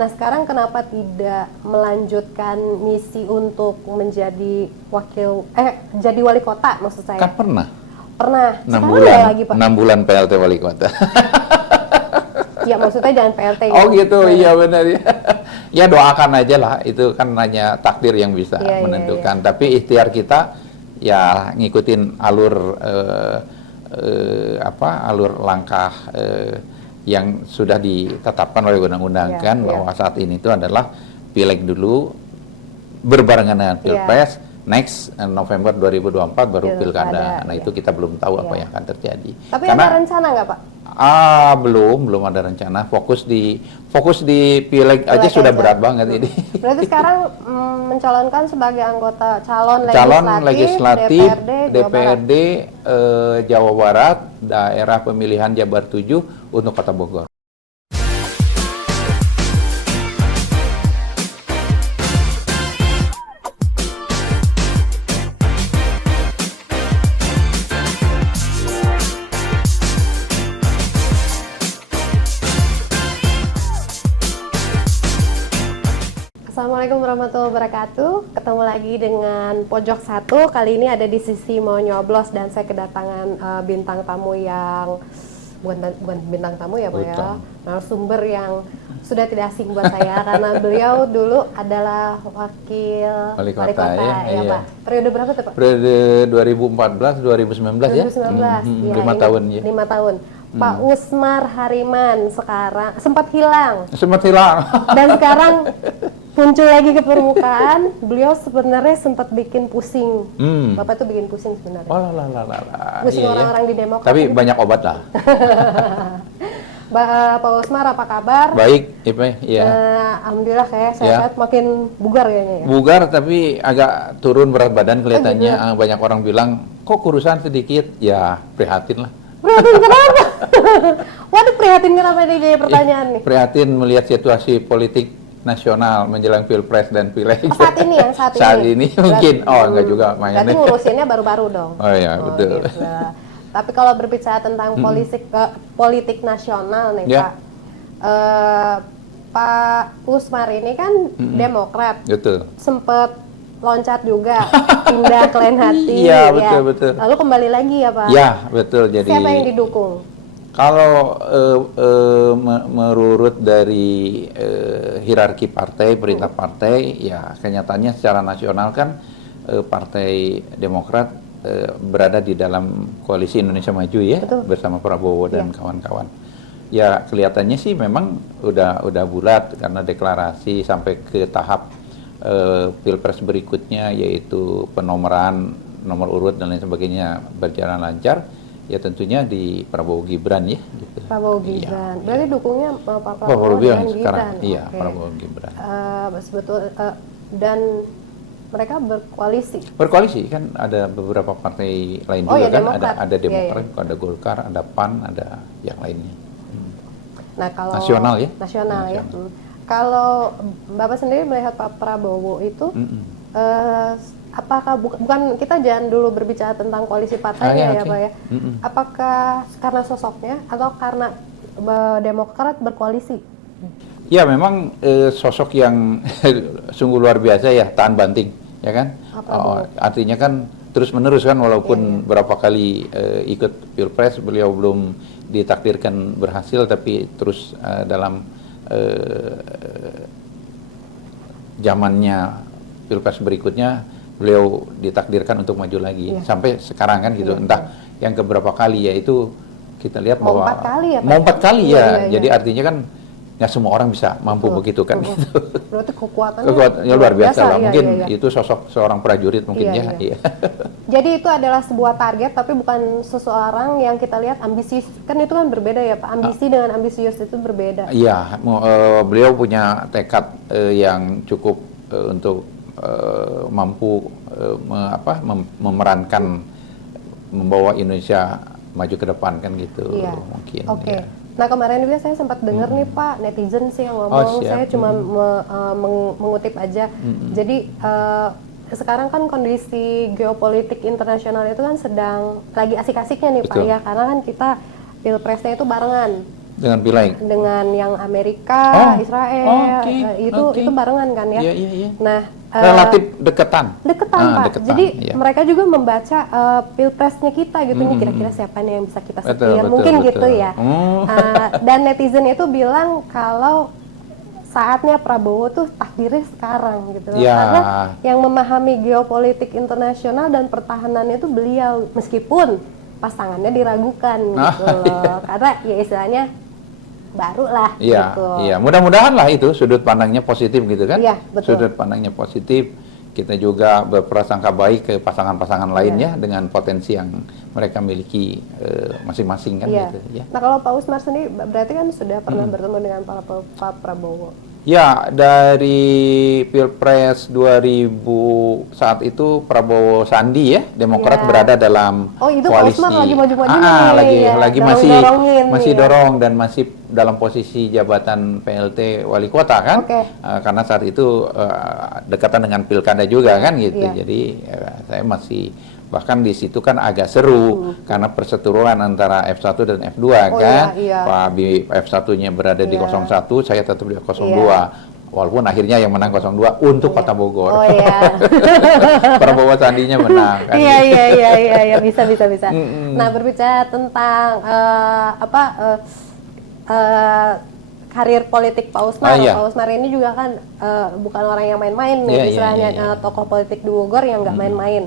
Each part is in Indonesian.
Nah sekarang kenapa tidak melanjutkan misi untuk menjadi jadi wali kota maksud saya? Kan pernah. Pernah. 6 Sekarang bulan. nggak lagi Pak? 6 bulan PLT wali kota. Ya maksudnya jangan PLT Oh gitu, Nah, iya benar ya. Ya doakan aja lah, itu kan hanya takdir yang bisa Iya, menentukan. iya. Tapi ikhtiar kita ya ngikutin alur alur langkah yang sudah ditetapkan oleh undang-undang Iya, kan, iya. bahwa saat ini itu adalah pileg dulu berbarengan dengan pilpres. Next November 2024 baru pilkada. Nah iya. itu kita belum tahu apa Iya. yang akan terjadi. Tapi ada rencana nggak Pak? Belum ada rencana. Fokus di pileg aja Pileg sudah aja. berat banget ini. Berarti sekarang mencalonkan sebagai anggota calon legislatif DPRD, DPRD Jawa Barat, daerah pemilihan Jabar 7 untuk Kota Bogor. Assalamualaikum warahmatullahi wabarakatuh. Ketemu lagi dengan Pojok Satu. Kali ini ada di sisi mau nyoblos dan saya kedatangan bintang tamu yang bukan bintang tamu ya Pak ya. Narasumber yang sudah tidak asing buat saya karena beliau dulu adalah wakil Wali kota ya iya. Pak. Periode berapa tuh Pak? Periode 2014 2019 ya. 2019. Ya, 5 tahun ya. 5 tahun. Pak Usmar Hariman sekarang sempat hilang. Dan sekarang muncul lagi ke permukaan. Beliau sebenarnya sempat bikin pusing. Bapak tuh bikin pusing sebenarnya. Pusing orang-orang di Demokrat. Tapi banyak obat lah. Pak Usmar apa kabar? Baik, Ipe. Iya. Alhamdulillah kayak sehat, makin bugar kayaknya ya. Bugar tapi agak turun berat badan kelihatannya. Banyak orang bilang kok kurusan sedikit. Ya prihatin lah. Prihatin kenapa? Waduh, prihatin kenapa ini jadi pertanyaan nih? Prihatin melihat situasi politik nasional menjelang pilpres dan pileg. Saat ini ya, saat ini mungkin. Enggak juga mainnya. Berarti ngurusinnya baru-baru dong. Oh iya, betul. Gitu. Tapi kalau berbicara tentang politik nasional nih Pak, Pak Usmar ini kan Demokrat. Betul. Sempet loncat juga, pindah ke lain hati. Iya, betul. Lalu kembali lagi ya Pak? Iya, betul. Jadi siapa yang didukung? Kalau merurut dari hierarki partai, perintah partai, ya kenyataannya secara nasional kan Partai Demokrat berada di dalam koalisi Indonesia Maju ya, bersama Prabowo dan kawan-kawan. Ya kelihatannya sih memang udah bulat karena deklarasi sampai ke tahap pilpres berikutnya, yaitu penomoran nomor urut dan lain sebagainya berjalan lancar. Ya tentunya di Prabowo Gibran ya. Gitu. Prabowo Gibran. Iya. Berarti dukungnya Pak Prabowo dengan sekarang. Gibran. Iya, Oke. Prabowo Gibran. Betul. Dan mereka berkoalisi. Berkoalisi kan ada beberapa partai lain juga kan. Demokrat. Ada Demokrat, Iya. ada Golkar, ada PAN, ada yang lainnya. Nah kalau Nasional ya. Nasional ya. Kalau Bapak sendiri melihat Pak Prabowo itu, apakah bukan kita jangan dulu berbicara tentang koalisi partainya ya Pak ya? Apakah karena sosoknya atau karena Demokrat berkoalisi? Ya memang sosok yang sungguh luar biasa ya, tahan banting ya kan. Artinya kan terus menerus kan, walaupun berapa kali ikut pilpres beliau belum ditakdirkan berhasil, tapi terus dalam zamannya pilpres berikutnya beliau ditakdirkan untuk maju lagi sampai sekarang kan gitu. Entah yang keberapa kali ya, itu kita lihat bahwa mau 4 kali ya Pak? Mau 4 kali ya. Iya. Jadi artinya kan nggak semua orang bisa mampu begitu kan gitu. Berarti kekuatannya luar biasa lah. Mungkin iya. itu sosok seorang prajurit mungkin Iya. Jadi itu adalah sebuah target, tapi bukan seseorang yang kita lihat ambisius. Kan itu kan berbeda ya Pak. Ambisi dengan ambisius itu berbeda. Iya, beliau punya tekad yang cukup untuk mampu memerankan, membawa Indonesia maju ke depan kan gitu. Mungkin. Oke. Nah kemarin juga saya sempat dengar nih Pak, netizen sih yang ngomong, saya cuma mengutip aja. Jadi sekarang kan kondisi geopolitik internasional itu kan sedang lagi asik-asiknya nih Pak ya, karena kan kita pilpresnya itu barengan. Dengan Pileg. dengan yang Amerika, Oh, Israel, oke, itu oke. barengan kan ya. Iya, iya, iya. Nah, Relatif deketan. deketan Pak. Deketan, Jadi iya. mereka juga membaca pilpresnya kita gitu nih, kira-kira siapa nih yang bisa kita Betul, setir, betul, mungkin betul. gitu ya. Dan netizen itu bilang kalau saatnya Prabowo tuh takdirnya sekarang gitu loh. Ya. Karena yang memahami geopolitik internasional dan pertahanannya itu beliau, meskipun pasangannya diragukan gitu loh. Karena ya istilahnya baru lah Iya, gitu. iya. Mudah-mudahan lah itu sudut pandangnya positif gitu kan. Iya, betul. Sudut pandangnya positif. Kita juga berprasangka baik ke pasangan-pasangan lainnya dengan potensi yang mereka miliki masing-masing kan Iya. gitu ya. Nah kalau Pak Usmar sendiri berarti kan sudah pernah bertemu dengan Pak Prabowo. Ya, dari Pilpres 2000 saat itu Prabowo Sandi ya, Demokrat Ya. berada dalam Oh, itu Pak koalisi. Usmar lagi maju-maju nih, ya. Lagi masih dorong dan masih dalam posisi jabatan PLT wali kota kan. Oke. Karena saat itu dekatan dengan pilkada juga kan gitu. Iya. Jadi saya masih bahkan di situ kan agak seru karena perseteruan antara F1 dan F2 kan. iya. Pak F1-nya berada di Iya. 01, saya tetap di 02. Iya. Walaupun akhirnya yang menang 02 untuk Kota Bogor. Oh iya. Prabowo Sandinya menang kan. Iya, bisa. Nah, berbicara tentang karir politik Pak Usmar. Iya. Pak Usmar ini juga kan bukan orang yang main-main nih, Iya, istilahnya iya. tokoh politik di Bogor yang nggak main-main.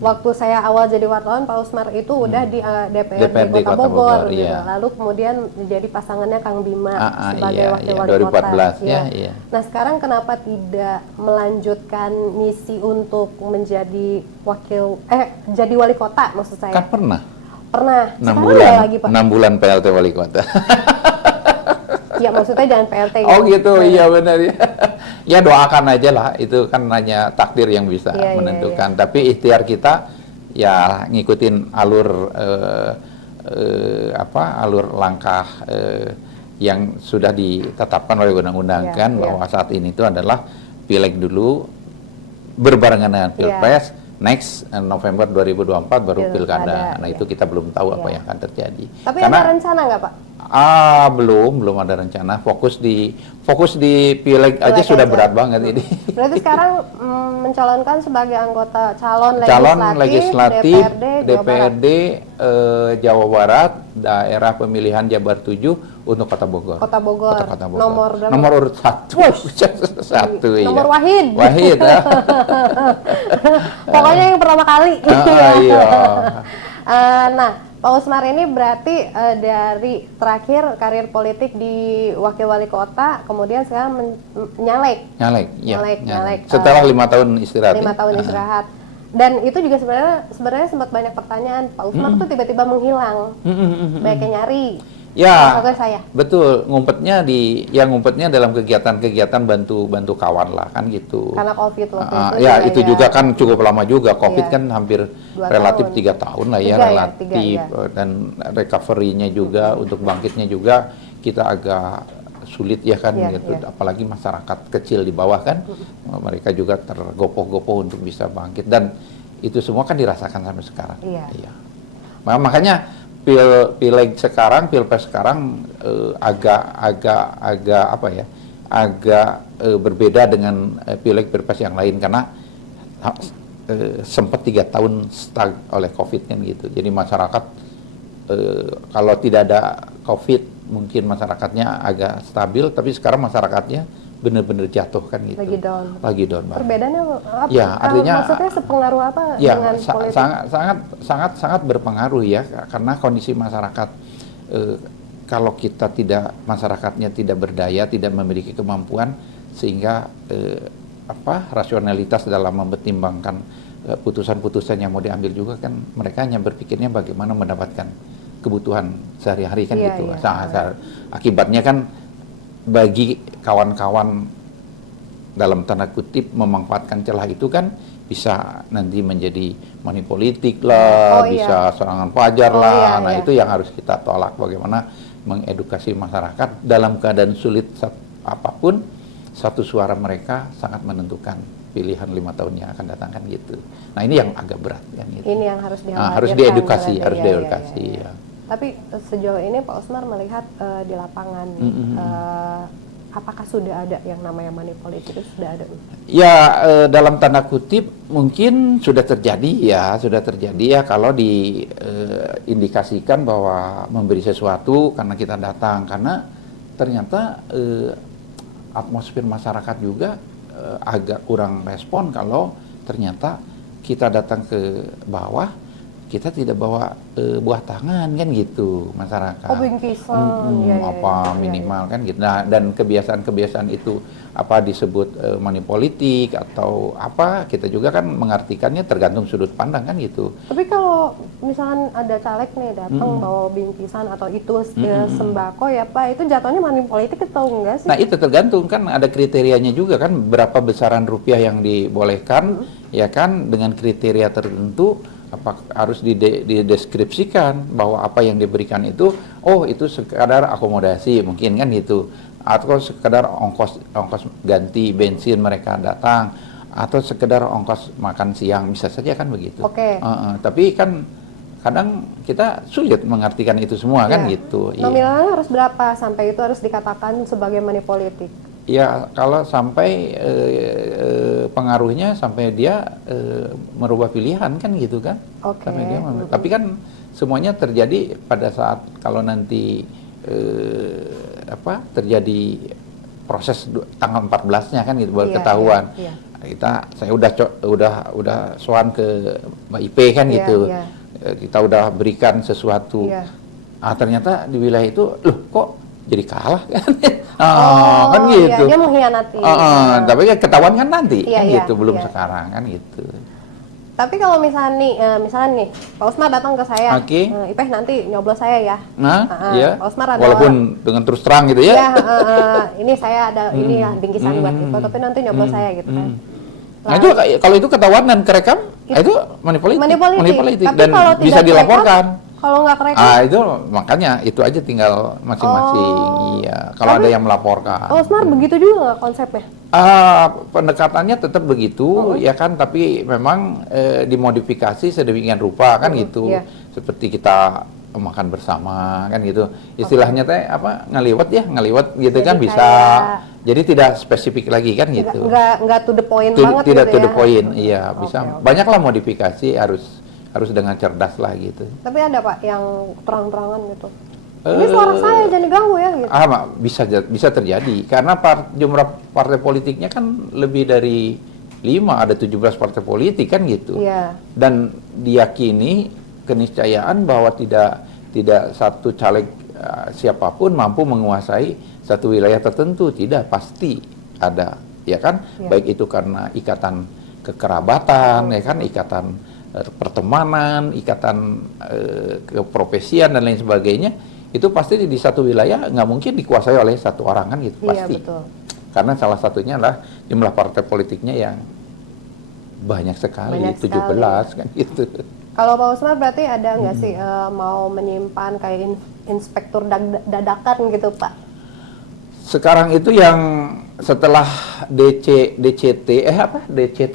Waktu saya awal jadi wartawan, Pak Usmar itu udah di DPRD Kota Bogor gitu. iya. Lalu kemudian jadi pasangannya Kang Bima sebagai iya, wakil iya, wali kota. 2014 ya, iya. Nah sekarang kenapa tidak melanjutkan misi untuk menjadi jadi wali kota maksud saya? Kan pernah. Pernah. 6 Sekarang bulan. ada lagi Pak. 6 bulan PLT wali kota. Ya maksudnya jangan PLT gitu. Oh gitu, iya benar ya. Ya doakan aja lah, itu kan hanya takdir yang bisa Iya, menentukan. Tapi ikhtiar kita ya ngikutin alur alur langkah yang sudah ditetapkan oleh undang-undang Iya, kan, iya. bahwa saat ini itu adalah pileg dulu berbarengan dengan pilpres. Next November 2024 baru pilkada. Nah iya. itu kita belum tahu apa Iya. yang akan terjadi. Tapi ada rencana nggak Pak? Belum ada rencana. Fokus di pileg aja Pileg sudah aja. berat banget ini. Berarti sekarang mencalonkan sebagai anggota calon legislatif DPRD, DPRD Jawa Barat, daerah pemilihan Jabar 7 untuk Kota Bogor. Kota Bogor. Kota Bogor. Nomor berapa? Nomor urut 1. Satu iya. Nomor Wahid. Wahid. Pokoknya yang pertama kali. Iya. Nah, Pak Usmar ini berarti dari terakhir karir politik di wakil wali kota, kemudian sekarang nyalek. Nyalek. Setelah 5 tahun istirahat. 5 tahun istirahat. Dan itu juga sebenarnya sempat banyak pertanyaan. Pak Usmar tuh tiba-tiba menghilang. Banyak yang nyari. Ya, Salah saya. betul. Ngumpetnya dalam kegiatan-kegiatan bantu kawan lah kan gitu. Karena COVID waktu itu. Ya itu juga kan cukup lama juga. COVID Iya. kan hampir 2 relatif tahun. 3 tahun lah ya, 3 ya, relatif 3, dan recovery-nya juga untuk bangkitnya juga kita agak sulit ya kan Iya, gitu. iya. Apalagi masyarakat kecil di bawah kan, mereka juga tergopoh-gopoh untuk bisa bangkit dan itu semua kan dirasakan sampai sekarang. Iya. Makanya pileg sekarang, pilpres sekarang agak berbeda dengan pileg pilpres yang lain karena sempat 3 tahun stuck oleh COVID kan gitu. Jadi masyarakat kalau tidak ada COVID mungkin masyarakatnya agak stabil, tapi sekarang masyarakatnya benar-benar jatuh kan gitu. Lagi down banget. Perbedaannya apa? Ya, artinya maksudnya sepengaruh apa ya, dengan politik? sangat berpengaruh ya, karena kondisi masyarakat kalau kita masyarakatnya tidak berdaya, tidak memiliki kemampuan sehingga rasionalitas dalam mempertimbangkan putusan-putusan yang mau diambil juga kan mereka hanya berpikirnya bagaimana mendapatkan kebutuhan sehari-hari kan Iya, gitu. iya. Akibatnya kan bagi kawan-kawan dalam tanda kutip memanfaatkan celah itu kan bisa nanti menjadi money politik lah, bisa serangan fajar lah. Nah itu yang harus kita tolak, bagaimana mengedukasi masyarakat dalam keadaan sulit apapun, satu suara mereka sangat menentukan pilihan 5 tahun yang akan datang kan gitu. Nah ini yang agak berat kan gitu. Ini yang harus harus diedukasi, harus diedukasi ya. Tapi sejauh ini Pak Usmar melihat di lapangan, apakah sudah ada yang namanya money politik itu sudah ada? Ya, dalam tanda kutip mungkin sudah terjadi ya kalau diindikasikan bahwa memberi sesuatu karena kita datang, karena ternyata atmosfer masyarakat juga agak kurang respon kalau ternyata kita datang ke bawah, kita tidak bawa buah tangan kan gitu masyarakat. Oh, bingkisan, Minimal kan gitu. Nah, dan kebiasaan-kebiasaan itu apa disebut money politik atau apa, kita juga kan mengartikannya tergantung sudut pandang kan gitu. Tapi kalau misalkan ada caleg nih datang bawa bingkisan atau itu sembako ya Pak, itu jatuhnya money politik atau enggak sih? Nah, itu tergantung kan, ada kriterianya juga kan, berapa besaran rupiah yang dibolehkan, ya kan, dengan kriteria tertentu. Apa harus dideskripsikan bahwa apa yang diberikan itu, oh itu sekadar akomodasi mungkin kan gitu, atau sekadar ongkos ganti bensin mereka datang, atau sekedar ongkos makan siang, bisa saja kan begitu. Oke. Tapi kan kadang kita sulit mengartikan itu semua kan gitu. Nominalnya harus berapa sampai itu harus dikatakan sebagai money politik? Ya, kalau sampai pengaruhnya sampai dia merubah pilihan kan gitu kan. Oke. Sampai dia tapi kan semuanya terjadi pada saat kalau nanti terjadi proses tanggal 14-nya kan gitu, baru ketahuan. Saya udah sowan ke Mbak IP kan gitu. Kita udah berikan sesuatu. Ternyata di wilayah itu loh kok jadi kalah kan. Kan gitu. Dia mengkhianati. Tapi kan ketahuan kan nanti, kan gitu, belum sekarang kan gitu. Tapi kalau misalnya nih, Pak Usmar datang ke saya, Ipeh nanti nyoblos saya ya. Iya. Pak Usmar ada, walaupun dengan terus terang gitu ya. Ini saya ada ini ya bingkisan buat Ipo, tapi nanti nyoblos saya gitu kan. Nah itu kalau itu ketahuan dan kerekam, itu money politik. Tapi Dan kalau bisa tidak dilaporkan. Kalau nggak kerekam? Itu makanya itu aja tinggal masing-masing. Iya. Kalau ada yang melaporkan. Pak Usmar begitu juga nggak konsepnya? Pendekatannya tetap begitu, ya kan, tapi memang dimodifikasi sedemikian rupa kan gitu. Seperti kita makan bersama kan gitu. Istilahnya teh apa, ngaliwat gitu. Jadi kan bisa. Jadi tidak spesifik lagi kan gitu. Nggak to the point banget tidak gitu to the ya? point, iya bisa. Banyaklah modifikasi, harus dengan cerdas lah gitu. Tapi ada Pak yang terang-terangan gitu. Ini suara saya jangan diganggu ya gitu. Bisa terjadi karena jumlah partai politiknya kan lebih dari 5, ada 17 partai politik kan gitu. Dan diyakini keniscayaan bahwa tidak satu caleg siapapun mampu menguasai satu wilayah tertentu, tidak, pasti ada, ya kan? Baik itu karena ikatan kekerabatan, ya kan, ikatan pertemanan, ikatan keprofesian dan lain sebagainya. Itu pasti di satu wilayah nggak mungkin dikuasai oleh satu orang kan gitu, pasti. Betul. Karena salah satunya adalah jumlah partai politiknya yang banyak sekali, 17 kan gitu. Kalau Pak Usmar berarti ada nggak sih mau menyimpan kayak inspektur dadakan gitu Pak? Sekarang itu yang setelah DCT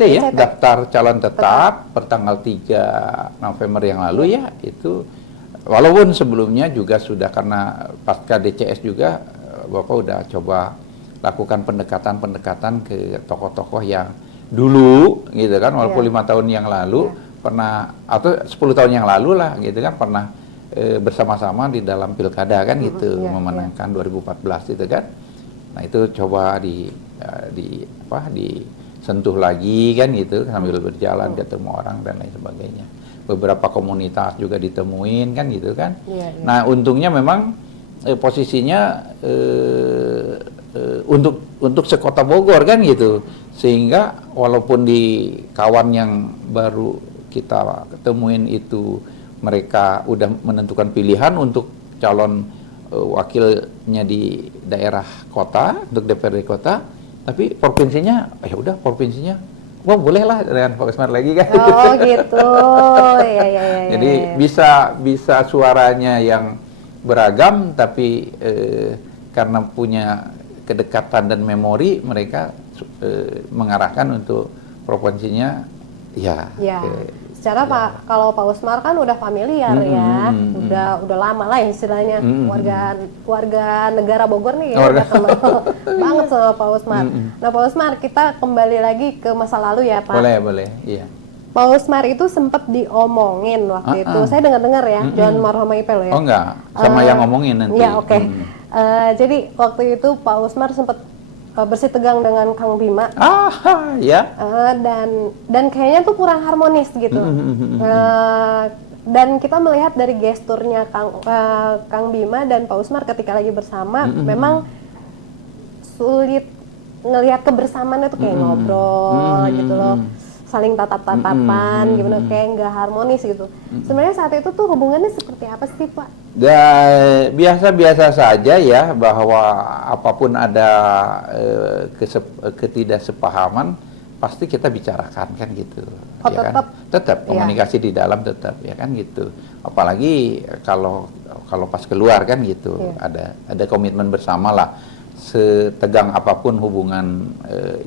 ya, daftar calon tetap pertanggal 3 November yang lalu ya, itu walaupun sebelumnya juga sudah, karena pasca DCS juga Bapak udah coba lakukan pendekatan ke tokoh-tokoh yang dulu gitu kan, walaupun 5 tahun yang lalu pernah, atau 10 tahun yang lalu lah gitu kan, pernah bersama-sama di dalam pilkada kan gitu, memenangkan 2014 itu kan. Nah itu coba disentuh lagi kan gitu, sambil berjalan ketemu orang dan lain sebagainya. Beberapa komunitas juga ditemuin kan gitu kan. Nah untungnya memang posisinya untuk sekota Bogor kan gitu, sehingga walaupun di kawan yang baru kita ketemuin itu mereka udah menentukan pilihan untuk calon wakilnya di daerah kota, untuk DPRD kota, tapi provinsinya ya udah provinsinya wah bolehlah dengan Pak Usmar lagi kan. Oh gitu. Ya. Jadi bisa suaranya yang beragam, tapi karena punya kedekatan dan memori, mereka mengarahkan untuk provinsinya secara Pak, kalau Pak Usmar kan udah familiar ya, udah lama lah istilahnya, warga negara Bogor nih ya, udah kenal banget sama Pak Usmar. Nah Pak Usmar, kita kembali lagi ke masa lalu ya Pak. Boleh, iya. Pak Usmar itu sempat diomongin waktu itu, saya dengar-dengar ya, jangan marhumah Ipel ya. Oh enggak, sama yang ngomongin nanti. Iya oke. Jadi waktu itu Pak Usmar sempat bersih tegang dengan Kang Bima, ya. dan kayaknya tuh kurang harmonis gitu. Dan kita melihat dari gesturnya Kang Bima dan Pak Usmar ketika lagi bersama, memang sulit ngelihat kebersamaannya tuh kayak ngobrol gitu loh, saling tatap-tatapan gimana, kayak nggak harmonis gitu. Sebenarnya saat itu tuh hubungannya seperti apa sih Pak? Biasa-biasa saja ya, bahwa apapun ada ketidaksepahaman pasti kita bicarakan kan gitu. Oh, ya tetap? Kan? Tetap komunikasi di dalam tetap ya kan gitu. Apalagi kalau pas keluar kan gitu, ada komitmen bersama lah. Setegang apapun hubungan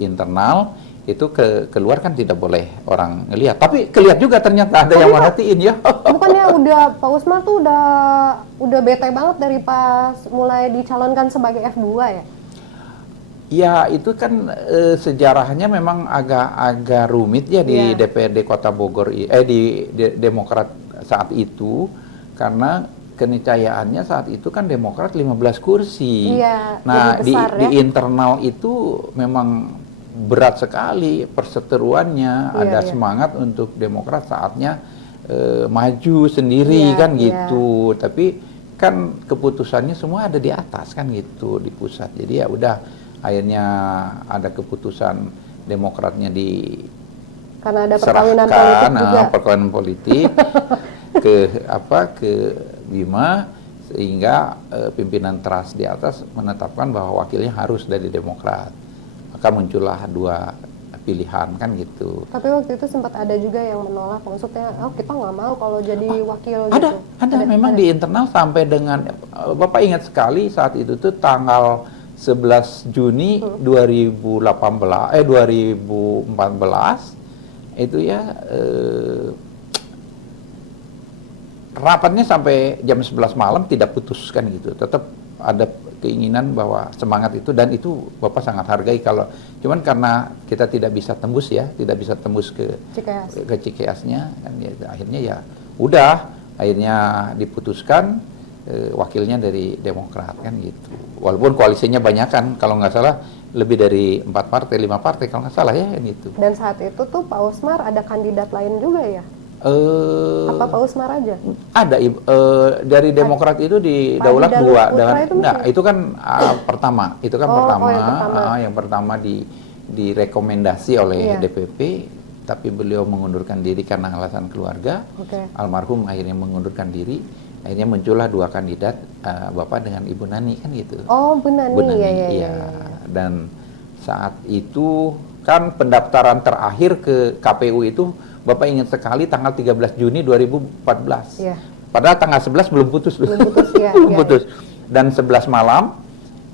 internal itu keluar kan tidak boleh orang ngelihat. Tapi kelihat juga ternyata ada yang merhatiin ya. Bukannya Pak Usmar tuh udah bete banget dari pas mulai dicalonkan sebagai F2 ya? Ya itu kan sejarahnya memang agak rumit ya di DPRD Kota Bogor, di Demokrat saat itu, karena keniscayaannya saat itu kan Demokrat 15 kursi. Iya, nah besar, di internal itu memang berat sekali perseteruannya, ada semangat untuk Demokrat saatnya maju sendiri kan gitu. Tapi kan keputusannya semua ada di atas kan gitu, di pusat. Jadi ya udah, akhirnya ada keputusan Demokratnya karena ada perkawinan politik juga. Perkawinan politik ke Bima, sehingga pimpinan teras di atas menetapkan bahwa wakilnya harus dari Demokrat. Maka muncullah dua pilihan kan gitu. Tapi waktu itu sempat ada juga yang menolak, maksudnya kita nggak mau kalau jadi wakil ada, gitu. Ada memang di internal sampai dengan Bapak ingat sekali saat itu tuh tanggal 11 Juni 2014 itu ya, rapatnya sampai jam 11 malam tidak putuskan gitu. Tetap ada keinginan bahwa semangat itu, dan itu Bapak sangat hargai. Kalau cuman karena kita tidak bisa tembus ke Cikeasnya kan ya, akhirnya ya udah, akhirnya diputuskan wakilnya dari Demokrat kan gitu. Walaupun koalisinya banyak kan, kalau nggak salah lebih dari 4 partai, 5 partai kalau nggak salah ya kan gitu. Dan saat itu tuh Pak Usmar ada kandidat lain juga ya? Apa Pak Usmar aja? Ada dari Demokrat itu di Daulat 2. Itu kan pertama. Itu kan yang pertama direkomendasi oleh DPP, tapi beliau mengundurkan diri karena alasan keluarga. Almarhum akhirnya mengundurkan diri. Akhirnya muncullah 2 kandidat, Bapak dengan Ibu Nani kan gitu. Oh, Bu Nani. Iya. Dan saat itu kan pendaftaran terakhir ke KPU itu Bapak ingat sekali tanggal 13 Juni 2014. Padahal tanggal 11 belum putus. Belum putus. Dan 11 malam,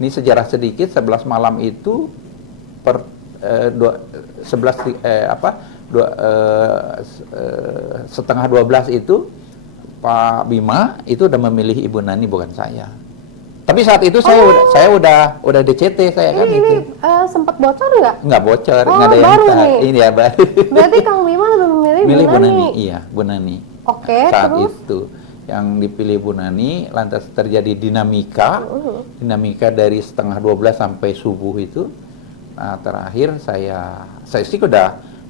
ini sejarah sedikit, 11 malam itu setengah 12 itu Pak Bima itu udah memilih Ibu Nani, bukan saya. Tapi saat itu saya udah DCT saya kan ini sempat bocor nggak? Nggak bocor, nggak ada yang baru nih. Ini ya baru. Berarti Kang Bima lebih memilih Bu Nani. Iya, Bu Nani. Oke, saat terus? itu yang dipilih Bu Nani, lantas terjadi dinamika dari setengah 12 sampai subuh itu. Nah, terakhir saya sih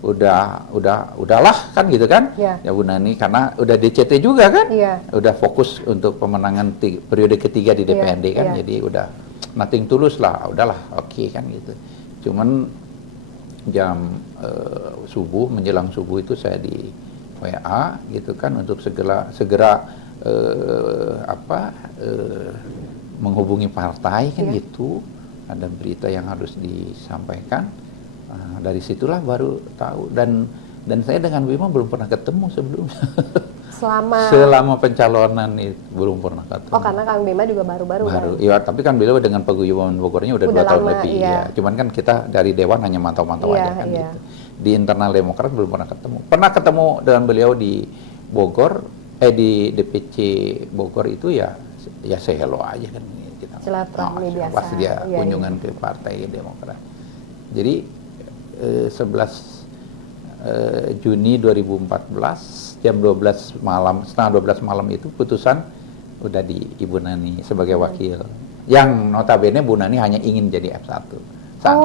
udahlah kan gitu kan. Ya Bu Nani, karena udah DCT juga kan. Udah fokus untuk pemenangan periode ketiga di DPRD kan. Jadi udah nothing tulus lah, udahlah oke kan gitu. Cuman jam subuh, menjelang subuh itu saya di WA gitu kan, untuk segera menghubungi partai kan gitu. Ada berita yang harus disampaikan. Dari situlah baru tahu, dan saya dengan Bima belum pernah ketemu sebelumnya. Selama pencalonan itu belum pernah ketemu. Oh, karena Kang Bima juga baru-baru kan? Iya, tapi kan beliau dengan paguyuban Bogornya udah 2 tahun lama, lebih. iya. Ya. Cuman kan kita dari Dewan hanya mantau-mantau aja kan gitu. Di internal Demokrat belum pernah ketemu. Pernah ketemu dengan beliau di Bogor, di DPC Bogor itu ya say hello aja kan kita. Silaturahmi biasa. Pas dia Iya, kunjungan ke Partai Demokrat. Jadi 11 Juni 2014 jam 12 malam, setengah 12 malam itu putusan udah di Ibu Nani sebagai wakil. Yang notabene Bu Nani hanya ingin jadi F1 saat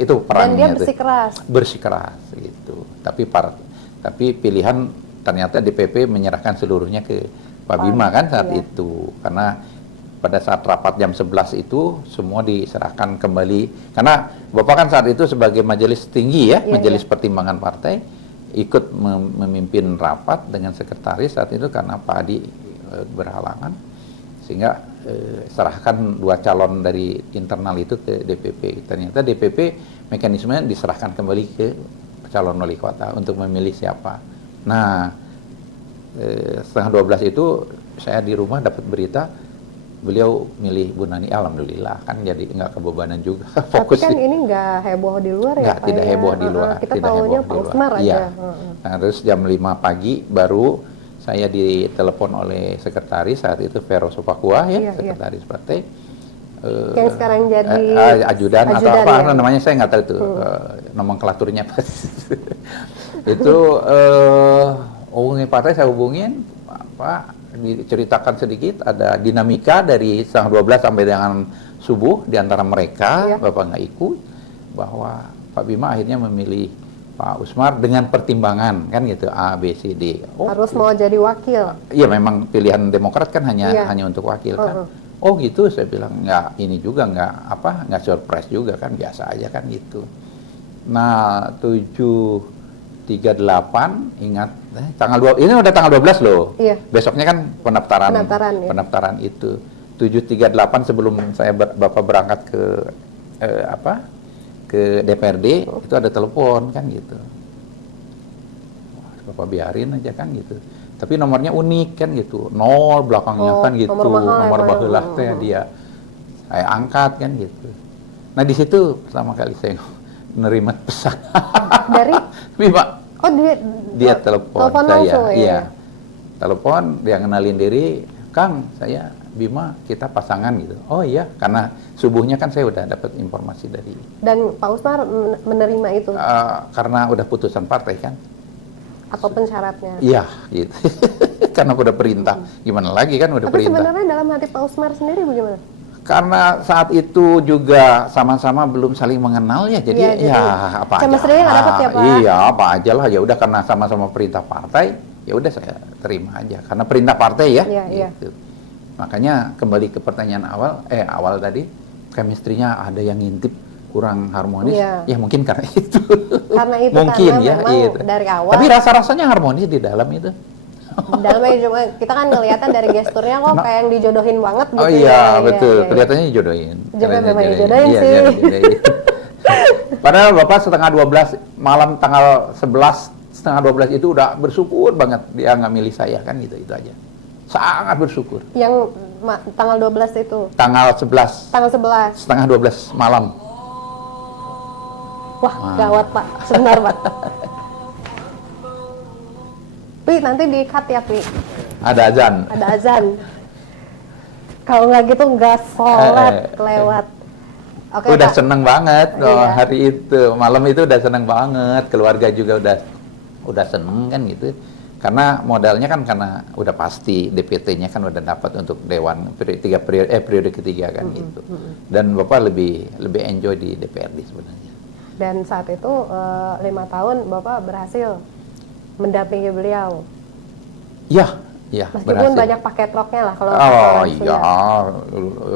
itu perannya. Dan dia bersikeras. Bersikeras gitu. Tapi pilihan ternyata DPP menyerahkan seluruhnya ke Pak Bima kan saat itu. Karena pada saat rapat jam 11 itu semua diserahkan kembali, karena Bapak kan saat itu sebagai majelis tinggi ya, majelis pertimbangan partai, ikut memimpin rapat dengan sekretaris saat itu karena Pak Adi berhalangan, sehingga serahkan 2 calon dari internal itu ke DPP. Ternyata DPP mekanismenya diserahkan kembali ke calon wali kota untuk memilih siapa. Nah, setengah 12 itu saya di rumah dapat berita beliau milih Bu Nani, alhamdulillah kan, jadi nggak kebebanan juga. Fokus. Tapi kan ini nggak heboh di luar ya, nggak, tidak heboh di luar. Kita tidak tahunya heboh Pak di luar. Usmar aja. Iya. Nah, terus jam 5 pagi baru saya ditelepon oleh sekretaris saat itu Vero Sopakua ya, sekretaris partai. Yang sekarang jadi ajudan atau apa namanya saya nggak tahu itu nomenklaturnya apa. Itu hubungi partai, saya hubungin Pak, diceritakan sedikit ada dinamika dari setengah 12 sampai dengan subuh di antara mereka. Bapak nggak ikut, bahwa Pak Bima akhirnya memilih Pak Usmar dengan pertimbangan kan gitu, A, B, C, D. Harus mau jadi wakil. Iya, memang pilihan Demokrat kan hanya untuk wakil kan. Oh gitu, saya bilang nggak, ini juga nggak surprise juga kan, biasa aja kan gitu. Nah 738 ingat tanggal 2, ini udah tanggal 12 loh. Iya. Besoknya kan pendaftaran itu. 738 sebelum Bapak berangkat ke ke DPRD itu ada telepon kan gitu. Bapak biarin aja kan gitu. Tapi nomornya unik kan gitu. 0 belakangnya kan gitu. Nomor baheula teh dia. Saya angkat kan gitu. Nah di situ pertama kali saya menerima pesan dari Bima. Oh, dia telepon saya, langsung, iya. Telepon, dia kenalin diri, Kang, saya Bima, kita pasangan gitu. Oh iya, karena subuhnya kan saya udah dapat informasi dari. Dan Pak Usmar menerima itu? Karena udah putusan partai kan. Apapun syaratnya? Iya, gitu. Karena udah perintah, gimana lagi kan udah perintah. Tapi sebenarnya dalam hati Pak Usmar sendiri bagaimana? Karena saat itu juga sama-sama belum saling mengenal ya, jadi apa aja. Chemistry nggak dapet ya Pak? Iya, apa aja lah, ya udah karena sama-sama perintah partai, ya udah saya terima aja karena perintah partai ya. Gitu. Makanya kembali ke pertanyaan awal tadi, chemistry-nya ada yang ngintip kurang harmonis, ya mungkin karena itu. Karena itu mungkin karena ya, gitu. Dari awal. Tapi rasa-rasanya harmonis di dalam itu. Dalamnya kita kan ngelihatnya dari gesturnya kok kayak yang dijodohin banget gitu. Oh iya, betul. Kelihatannya dijodohin. Memang dijodohin sih. Padahal Bapak setengah 12 malam tanggal 11 setengah 12 itu udah bersyukur banget dia nggak milih saya kan gitu, itu aja. Sangat bersyukur. Yang tanggal 12 itu? Tanggal 11. Tanggal 11. Setengah 12 malam. Wah, gawat Pak. Sebentar Pak. Pi, nanti di-cut ya, Pi. Ada azan. Ada azan. Kalau nggak gitu nggak sholat, lewat. Oke, udah Pak. Seneng banget hari itu. Malam itu udah seneng banget. Keluarga juga udah seneng kan gitu. Karena modalnya kan karena udah pasti DPT-nya kan udah dapat untuk Dewan periode ketiga kan gitu. Dan Bapak lebih enjoy di DPRD sebenarnya. Dan saat itu 5 tahun Bapak berhasil mendampingi beliau. Ya, meskipun berhasil. Banyak paket roknya lah kalau. Oh iya,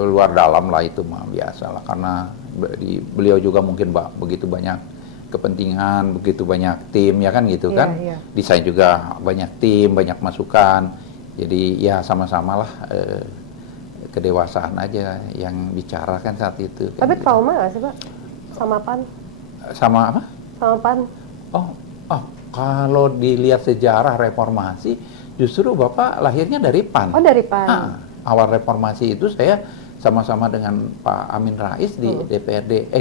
luar dalam lah itu mah biasa lah, karena beliau juga mungkin begitu banyak kepentingan, begitu banyak tim ya kan gitu kan. Desain juga banyak tim, banyak masukan. Jadi ya sama-sama lah kedewasaan aja yang bicara kan saat itu. Tapi trauma nggak sih Pak sama PAN? Sama apa? Sama PAN. Oh, kalau dilihat sejarah reformasi, Justru Bapak lahirnya dari PAN. Oh, dari PAN. Awal reformasi itu saya sama-sama dengan Pak Amin Rais di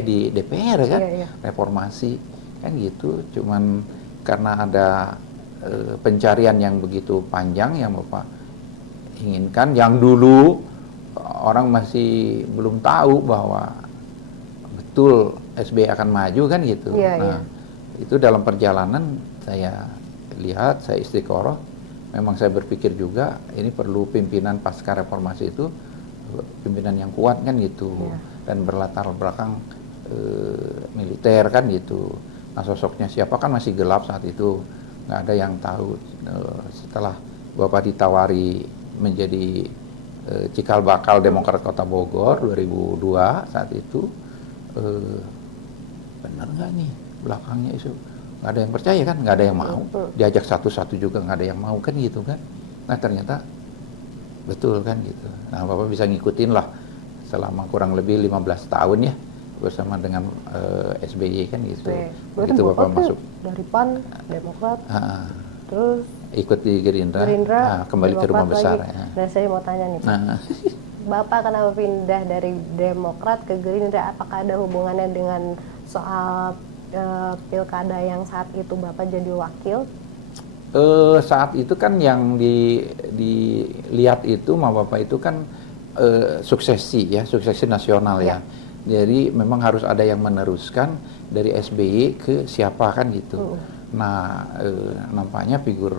di DPR kan, Iya, iya. reformasi kan gitu. Cuman karena ada pencarian yang begitu panjang yang Bapak inginkan, yang dulu orang masih belum tahu bahwa betul SBY akan maju kan gitu. Iya, Nah, iya. itu dalam perjalanan saya lihat, saya istiqoroh, memang saya berpikir juga ini perlu pimpinan pasca reformasi itu pimpinan yang kuat kan gitu, Iya. dan berlatar belakang militer kan gitu. Nah, sosoknya siapa kan masih gelap saat itu, nggak ada yang tahu. Setelah Bapak ditawari menjadi cikal bakal Demokrat Kota Bogor 2002 saat itu, benar nggak nih belakangnya itu? Nggak ada yang percaya kan, nggak ada yang mau. Diajak satu-satu juga nggak ada yang mau kan gitu kan. Nah, ternyata betul kan gitu. Nah, Bapak bisa ngikutin lah selama kurang lebih 15 tahun ya bersama dengan SBY kan gitu. Berarti Begitu Bapak tuh masuk dari PAN, Demokrat, ah, terus ikut di Gerindra, kembali ke rumah Demokrat besar lagi. ya. Dan saya mau tanya nih, Nah, Bapak kenapa pindah dari Demokrat ke Gerindra? Apakah ada hubungannya dengan soal pilkada yang saat itu Bapak jadi wakil? saat itu kan yang dilihat itu sama Bapak itu kan suksesi nasional ya. Jadi memang harus ada yang meneruskan dari SBY ke siapa kan gitu. Nah, nampaknya figur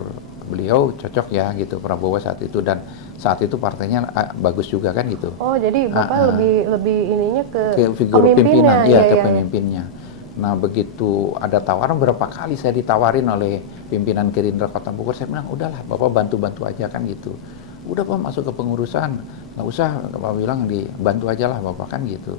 beliau cocok ya gitu, Prabowo saat itu, dan saat itu partainya bagus juga kan gitu. Oh, jadi Bapak lebih ininya ke Figur pemimpinnya, pimpinan, ya, ke iya. pemimpinnya. Nah, begitu ada tawaran, berapa kali saya ditawarin oleh pimpinan Gerindra Kota Bogor, saya bilang udahlah Bapak bantu-bantu aja kan gitu. Udah Pak masuk ke pengurusan, nggak usah, Bapak bilang dibantu aja lah Bapak kan gitu.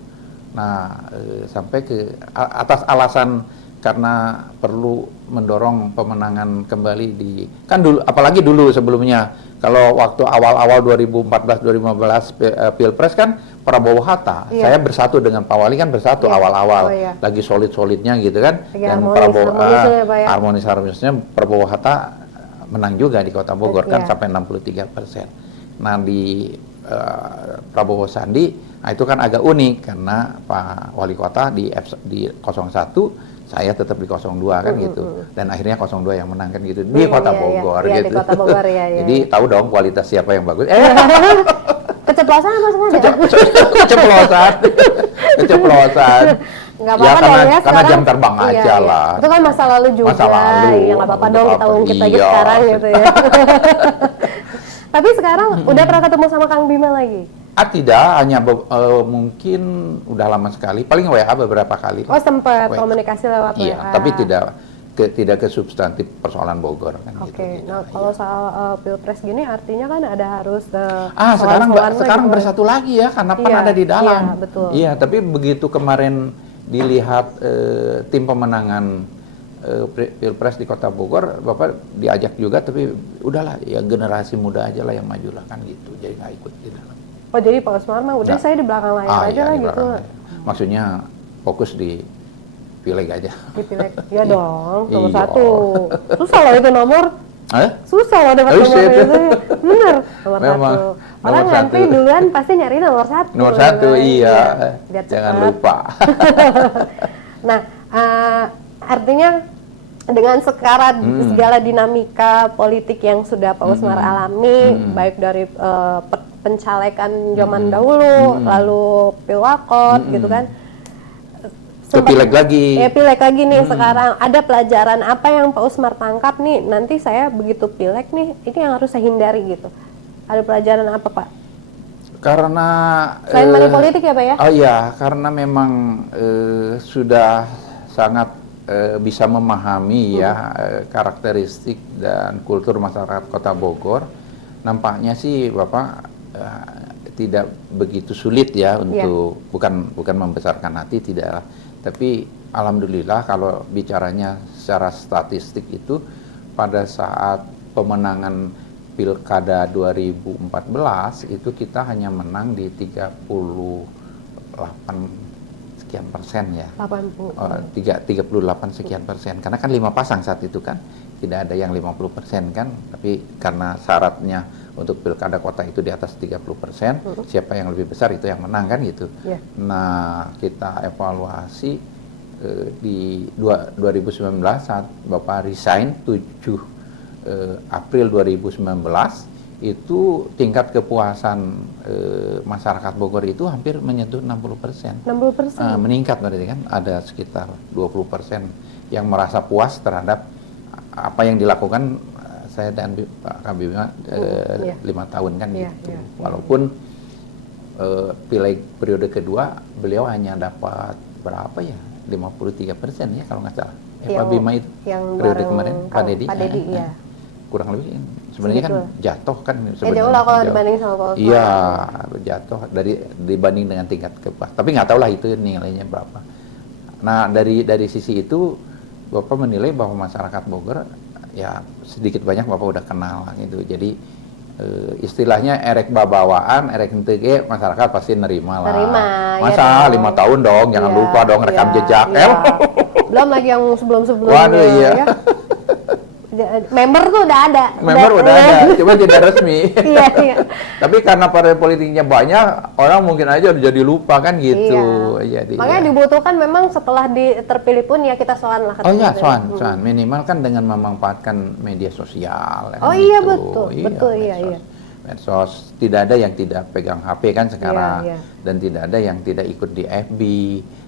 Nah, sampai ke atas alasan karena perlu mendorong pemenangan kembali di, kan dulu, apalagi dulu sebelumnya, kalau waktu awal-awal 2014-2015 Pilpres kan Prabowo Hatta, Iya. saya bersatu dengan Pak Wali kan bersatu Iya. awal-awal, Oh, iya. lagi solid-solidnya gitu kan, Lagi dan harmonisnya ya, Pak ya? harmonisnya Prabowo Hatta menang juga di Kota Bogor kan Iya. sampai 63%. Nah, di Prabowo Sandi, nah itu kan agak unik karena Pak Wali Kota di 01, saya tetap di 02 kan gitu, dan akhirnya 02 yang menang kan gitu di Kota Bogor iya, gitu. di Kota Bogor ya. Jadi tahu dong kualitas siapa yang bagus. Keceplosan apa sengaja? Keceplosan. Nggak Ya, apa-apa dong ya karena sekarang. jam terbang aja lah. Itu kan masa lalu juga. Masa lalu. Ya nggak apa-apa dong, kita ungkit lagi Iya. sekarang gitu ya. Tapi sekarang udah pernah ketemu sama Kang Bima lagi? Tidak, hanya mungkin udah lama sekali, paling WA beberapa kali. Oh, sempat WA. komunikasi lewat WA. Iya, tapi tidak ke substantif persoalan Bogor kan gitu. Oke, nah kalau soal Pilpres gini artinya kan ada harus sekarang bersatu lagi ya karena PAN Iya, ada di dalam. iya, betul. Iya, tapi begitu kemarin dilihat tim pemenangan Pilpres di Kota Bogor, Bapak diajak juga, tapi udahlah ya generasi muda aja lah yang maju lah kan gitu, jadi nggak ikut di dalam. Oh, jadi Pak Usmar mah udah Nggak. saya di belakang layar aja Iya, lah di gitu. belakang. Maksudnya fokus di pileg aja. Di pileg. Ya dong, nomor Iya. 1. Susah loh itu nomor. Susah loh dapat Oh, nomor shit. itu. Bener, nomor Memang, 1. Orang nomor ngantri 1. duluan pasti nyari nomor 1. Nomor 1, iya. Biar Jangan cepat. lupa. Nah, artinya dengan sekarang segala dinamika politik yang sudah Pak Usmar alami, baik dari pencalekan zaman dahulu, lalu pilwakot gitu kan. Ke pileg lagi. Ya, pileg lagi nih sekarang. Ada pelajaran apa yang Pak Usmar tangkap nih? Nanti saya begitu pileg nih, ini yang harus saya hindari gitu. Ada pelajaran apa, Pak? Karena Selain money politik ya, Pak ya? Oh iya, karena memang sudah sangat bisa memahami ya karakteristik dan kultur masyarakat Kota Bogor. Nampaknya sih Bapak tidak begitu sulit ya untuk bukan membesarkan hati, tidak. Tapi alhamdulillah kalau bicaranya secara statistik itu pada saat pemenangan Pilkada 2014 itu kita hanya menang di 38 sekian persen ya. 80. 38 sekian persen. Karena kan 5 pasang saat itu kan. Tidak ada yang 50% kan. Tapi karena syaratnya untuk pilkada kota itu di atas 30%, siapa yang lebih besar itu yang menang kan gitu. Yeah. Nah, kita evaluasi di 2019 saat Bapak resign 7 April 2019, itu tingkat kepuasan masyarakat Bogor itu hampir menyentuh 60%. 60%. Meningkat berarti kan, ada sekitar 20% yang merasa puas terhadap apa yang dilakukan saya dan Pak Kabima 5 tahun kan gitu. Walaupun pileg periode kedua beliau hanya dapat berapa ya, 53% ya kalau nggak salah. Pak Bima itu yang periode kemarin Pak Dedi. Pak Dedi ya. Kurang lebih sebenarnya kan jatuh kan sebenarnya. Jauh lah kalau dibanding sama Pak Osman. Iya, jatuh dibanding dengan tingkat kepuasan. Tapi nggak tahu lah itu nilainya berapa. Nah, dari sisi itu Bapak menilai bahwa masyarakat Bogor ya sedikit banyak Bapak udah kenal gitu. Jadi istilahnya erek babawaan, erek henteu masyarakat pasti nerima lah. Masa ya 5 tahun dong, jangan lupa dong rekam jejak. Belum lagi yang sebelum-sebelumnya. Waduh, iya. Ya. Member tuh udah ada. Member udah ada, cuma tidak resmi. Iya. Tapi karena partai politiknya banyak, orang mungkin aja jadi lupa kan gitu. Iya. Jadi, makanya dibutuhkan memang setelah terpilih pun ya kita soan lah. Oh iya, soan. Minimal kan dengan memanfaatkan media sosial. Oh gitu. iya, betul, iya. Medsos, tidak ada yang tidak pegang HP kan sekarang. Iya. Dan tidak ada yang tidak ikut di FB,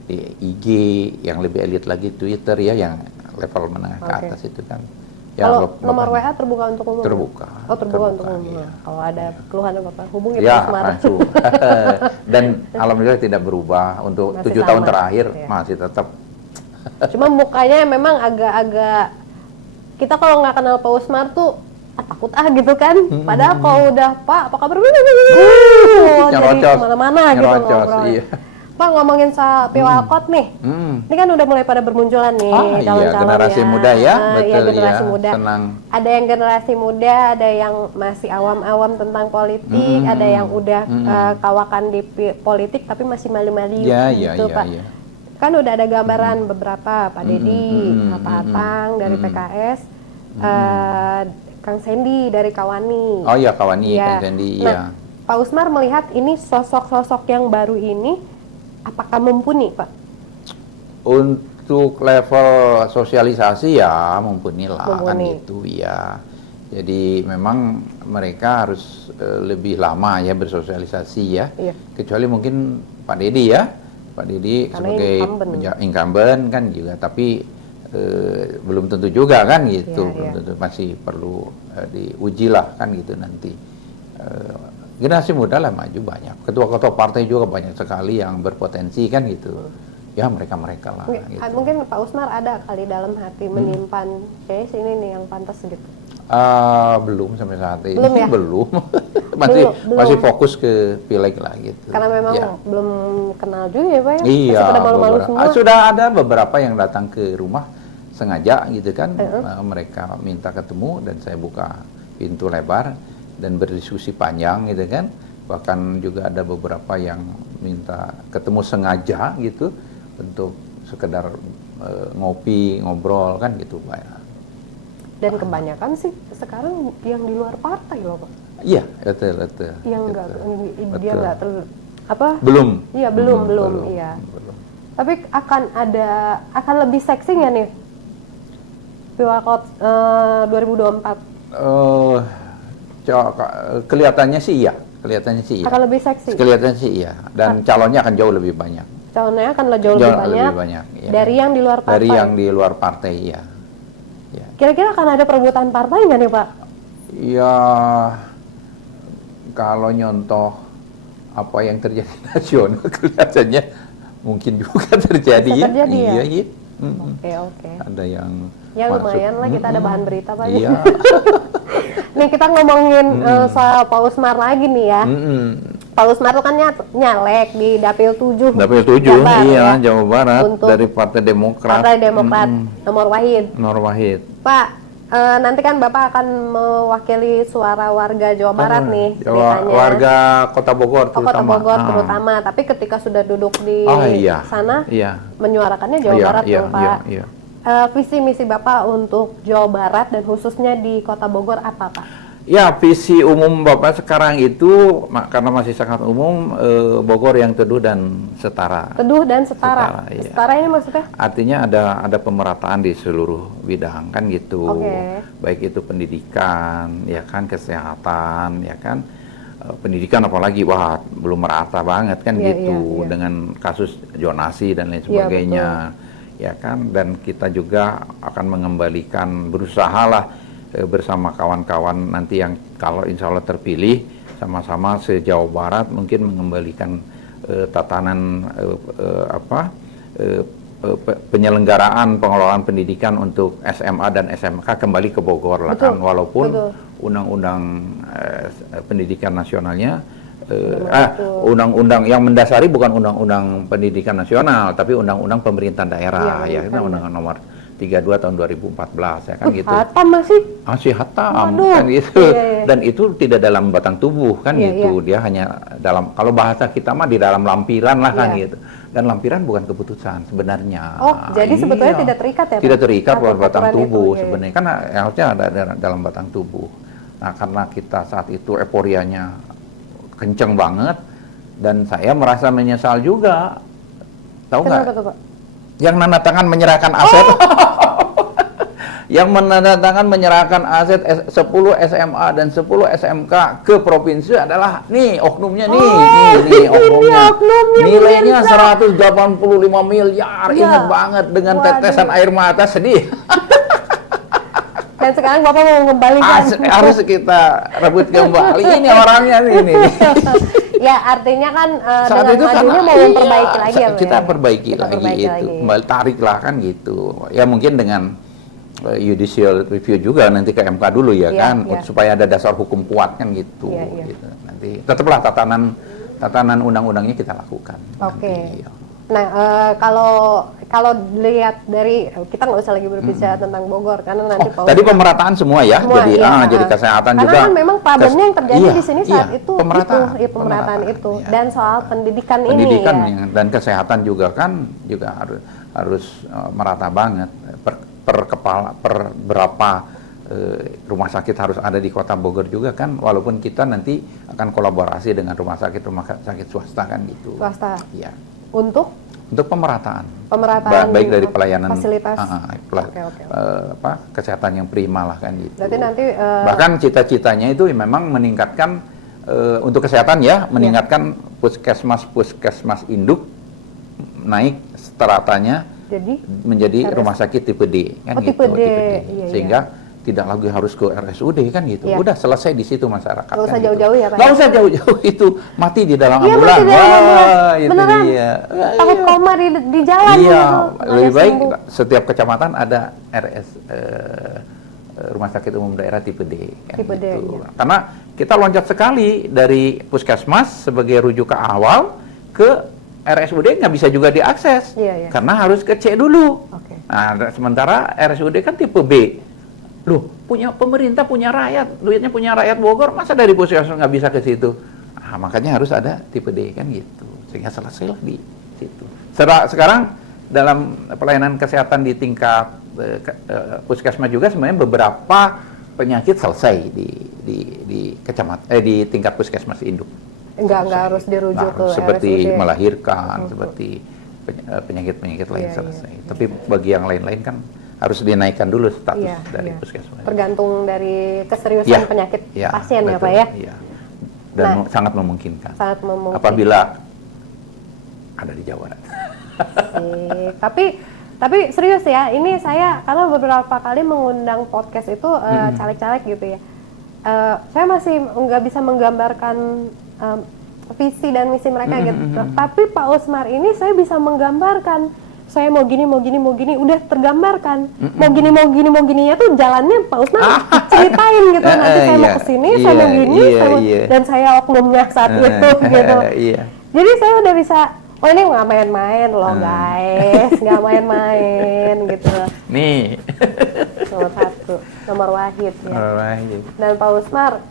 di IG, yang lebih elit lagi Twitter ya, yang level menengah ke atas itu kan. Ya, kalau nomor WA terbuka untuk umum? Terbuka. Oh, terbuka untuk umum. Iya. Kalau ada keluhan apa-apa, hubungi ya, Pak Osman. langsung. Dan alhamdulillah tidak berubah. Untuk 7 tahun terakhir masih tetap. Cuma mukanya memang agak-agak, kita kalau nggak kenal Pak Usmar tuh takut gitu kan. Padahal kalau udah Pak, apa kabar? Jadi kemana-mana gitu ngobrol. Iya. Pak, ngomongin soal Pilwalkot nih, ini kan udah mulai pada bermunculan nih calon-calon generasi muda ya, betul generasi muda. Senang. Ada yang generasi muda, ada yang masih awam-awam tentang politik, ada yang udah kawakan di politik tapi masih malu-malu gitu Pak. Kan udah ada gambaran beberapa, Pak Dedi, Pak Atang dari PKS, Kang Sendi dari Kawani. Oh iya, Kawani, Kang Sendi, iya. Pak Usmar melihat ini sosok-sosok yang baru ini apakah mumpuni, Pak? Untuk level sosialisasi ya mumpuni lah kan gitu ya. Jadi memang mereka harus lebih lama ya bersosialisasi ya. Iya. Kecuali mungkin Pak Dedi ya. Pak Dedi sebagai incumbent kan juga, tapi belum tentu juga kan gitu. Belum tentu, masih perlu diuji lah kan gitu nanti. Generasi muda lah maju banyak, ketua-ketua partai juga banyak sekali yang berpotensi kan gitu. Ya mereka lah. Gitu. Mungkin Pak Usmar ada kali dalam hati menyimpan kayak sini nih yang pantas gitu. Belum sampai saat ini. Belum ya? Belum. masih fokus ke pileg lah gitu. Karena memang belum kenal juga ya Pak ya. Iya. Pada malu-malu semua. Sudah ada beberapa yang datang ke rumah sengaja gitu kan. Mereka minta ketemu dan saya buka pintu lebar dan berdiskusi panjang gitu kan. Bahkan juga ada beberapa yang minta ketemu sengaja gitu untuk sekedar ngopi, ngobrol kan gitu Pak. Dan kebanyakan sih sekarang yang di luar partai loh Pak. Iya, betul. Yang enggak, dia enggak belum. Iya, belum, iya. Belum. Tapi akan lebih seksi nggak nih Pilwalkot 2024? Kelihatannya sih iya. Akan lebih seksi. Kelihatannya sih iya. Dan calonnya akan jauh lebih banyak. Calonnya akan jauh lebih banyak ya. Dari yang di luar partai. Dari yang di luar partai, ya. Kira-kira akan ada perebutan partai nggak nih Pak? Ya, kalau nyontoh apa yang terjadi nasional kelihatannya mungkin juga terjadi. Bisa terjadi ya? Iya. Oke. Ada yang ya lumayan lah kita ada bahan berita Pak. Iya. Nih kita ngomongin soal Pak Usmar lagi nih ya. Pak Usmar itu kan nyalek di Dapil 7. Dapil 7, iya, Jawa Barat. Untuk dari Partai Demokrat. Partai Demokrat, Nomor Wahid. Nomor Wahid. Pak, nanti kan Bapak akan mewakili suara warga Jawa Barat nih ceritanya. Warga Kota Bogor Kota terutama. Bogor terutama, tapi ketika sudah duduk di sana, menyuarakannya Jawa Barat tuh Pak. Visi misi Bapak untuk Jawa Barat dan khususnya di Kota Bogor apa Pak? Ya, visi umum Bapak sekarang itu karena masih sangat umum, Bogor yang teduh dan setara. Teduh dan setara. Iya. Setara ini maksudnya? Artinya ada pemerataan di seluruh bidang kan gitu. Baik itu pendidikan, ya kan, kesehatan, ya kan. Pendidikan apalagi wah belum merata banget kan gitu dengan kasus zonasi dan lain sebagainya. Ya kan, dan kita juga akan mengembalikan, berusahalah bersama kawan-kawan nanti yang kalau insya Allah terpilih sama-sama se-Jawa Barat mungkin mengembalikan tatanan penyelenggaraan pengelolaan pendidikan untuk SMA dan SMK kembali ke Bogor lah kan, walaupun undang-undang pendidikan nasionalnya undang-undang yang mendasari bukan undang-undang pendidikan nasional tapi undang-undang pemerintahan daerah ya itu undang-undang nomor 32 tahun 2014 ya kan gitu. Hatam masih hatam kan gitu. Dan itu tidak dalam batang tubuh kan gitu. Dia hanya dalam, kalau bahasa kita mah di dalam lampiran lah kan gitu. Dan lampiran bukan keputusan sebenarnya. Jadi sebetulnya tidak terikat ya Pak? Tidak terikat pada batang tubuh sebenarnya. Kan harusnya ada dalam batang tubuh. Nah, karena kita saat itu euforianya kenceng banget dan saya merasa menyesal juga. Tahu nggak? Kenapa tuh Pak? Yang menandatangan menyerahkan aset yang menandatangan menyerahkan aset 10 SMA dan 10 SMK ke provinsi adalah nih oknumnya nih oknumnya. Nilainya 185 miliar. Ingat banget dengan tetesan air mata sedih. Dan sekarang Bapak mau mengembalikan. Harus kita rebut kembali ini orangnya ini. Ya artinya kan saat dengan itu majunya mau memperbaiki lagi ya Pak? Kita perbaiki lagi itu, kembali tarik lah kan gitu. Ya mungkin dengan judicial review juga nanti ke MK dulu ya kan, supaya ada dasar hukum kuat kan gitu. Gitu. Nanti tetaplah tatanan undang-undangnya kita lakukan. Nah, kalau lihat dari kita nggak usah lagi berbicara tentang Bogor karena nanti tadi pemerataan semua ya, jadi kesehatan karena juga. Karena kan memang problemnya yang terjadi di sini saat itu pemerataan itu dan soal pendidikan ini ya. Dan kesehatan juga kan juga harus merata banget per berapa rumah sakit harus ada di Kota Bogor juga kan, walaupun kita nanti akan kolaborasi dengan rumah sakit swasta kan gitu. Swasta. Iya. Untuk pemerataan baik dari pelayanan fasilitas kesehatan yang prima lah kan gitu. Berarti nanti bahkan cita-citanya itu memang meningkatkan untuk kesehatan ya, meningkatkan puskesmas induk naik stratanya menjadi rumah sakit tipe D kan gitu. Tipe D. Sehingga tidak lagi harus ke RSUD kan gitu. Udah selesai di situ masyarakat. Nggak usah jauh-jauh ya Pak? Nggak usah jauh-jauh, itu mati di dalam ambulan. Itu beneran. dia. Takut koma di jalan gitu. Lebih baik setiap kecamatan ada rumah sakit umum daerah tipe D kan tipe gitu. Karena kita loncat sekali dari puskesmas sebagai rujukan awal ke RSUD nggak bisa juga diakses. Karena harus ke C dulu. Nah, sementara RSUD kan tipe B. Loh, pemerintah punya rakyat, duitnya punya rakyat Bogor, masa dari puskesmas nggak bisa ke situ? Nah, makanya harus ada tipe D kan gitu, sehingga selesailah di situ. Sekarang dalam pelayanan kesehatan di tingkat puskesmas juga sebenarnya beberapa penyakit selesai di tingkat puskesmas induk. Enggak harus dirujuk ke seperti RSUD. Melahirkan, seperti penyakit-penyakit lain selesai. Tapi bagi yang lain-lain kan harus dinaikkan dulu status dari puskesmas. Tergantung dari keseriusan penyakit pasien ya Pak ya. Dan sangat memungkinkan. Sangat memungkinkan. Apabila ada di Jawa Barat. Tapi serius ya, ini saya karena beberapa kali mengundang podcast itu caleg-caleg gitu ya. Saya masih nggak bisa menggambarkan visi dan misi mereka gitu. Tapi Pak Usmar ini saya bisa menggambarkan. Saya mau gini, udah tergambarkan. Mau gininya tuh jalannya Pak Usman ceritain gitu. Nanti saya mau kesini, saya mau gini, dan saya oknumnya saat itu gitu. Jadi saya udah bisa, oh ini nggak main-main loh guys, nggak main-main gitu. Nih. Nomor 1. Betul, nomor wahid ya. Alright. Dan Pak Usmar,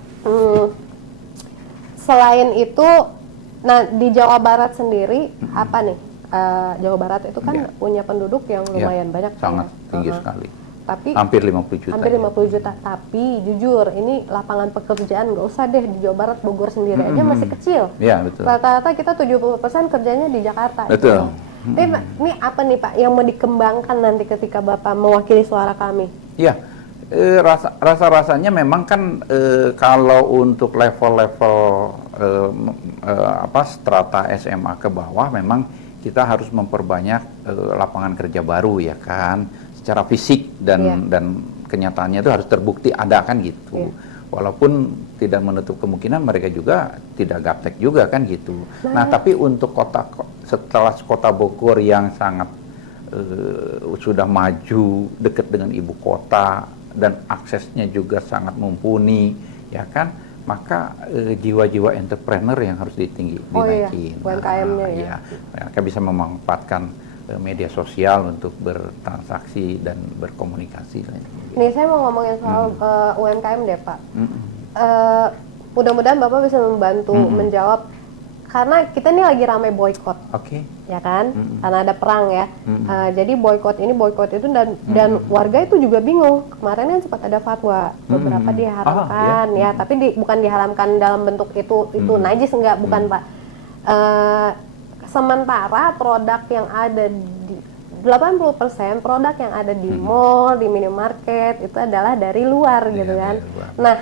selain itu, nah di Jawa Barat sendiri apa nih? Jawa Barat itu kan Ya. punya penduduk yang Ya, lumayan banyak, sangat ya. tinggi Uh-huh. sekali. Tapi Hampir 50 juta. hampir ya. 50 juta. Tapi jujur, ini lapangan pekerjaan nggak usah deh di Jawa Barat, Bogor sendiri aja masih kecil. Ya, betul. Rata-rata kita 70% kerjanya di Jakarta. Betul. Tapi ini apa nih Pak yang mau dikembangkan nanti ketika Bapak mewakili suara kami? Ya, rasa-rasanya memang kan kalau untuk level-level strata SMA ke bawah memang kita harus memperbanyak lapangan kerja baru ya kan, secara fisik dan kenyataannya itu harus terbukti ada kan gitu. Walaupun tidak menutup kemungkinan mereka juga tidak gaptek juga kan gitu. Nah, tapi untuk setelah kota Bogor yang sangat sudah maju dekat dengan ibu kota dan aksesnya juga sangat mumpuni ya kan, maka jiwa-jiwa entrepreneur yang harus dinaikin. UMKM-nya ya. Mereka bisa memanfaatkan media sosial untuk bertransaksi dan berkomunikasi. Nih saya mau ngomongin soal UMKM deh Pak. Mudah-mudahan Bapak bisa membantu menjawab, karena kita ini lagi ramai boykot. Oke. Ya kan, karena ada perang ya. Jadi boykot itu dan warga itu juga bingung. Kemarin kan sempat ada fatwa, beberapa diharamkan ya, tapi bukan diharamkan dalam bentuk itu najis, enggak, bukan Pak. Sementara produk yang ada di 80% produk yang ada di mall, di minimarket itu adalah dari luar gitu kan. Nah,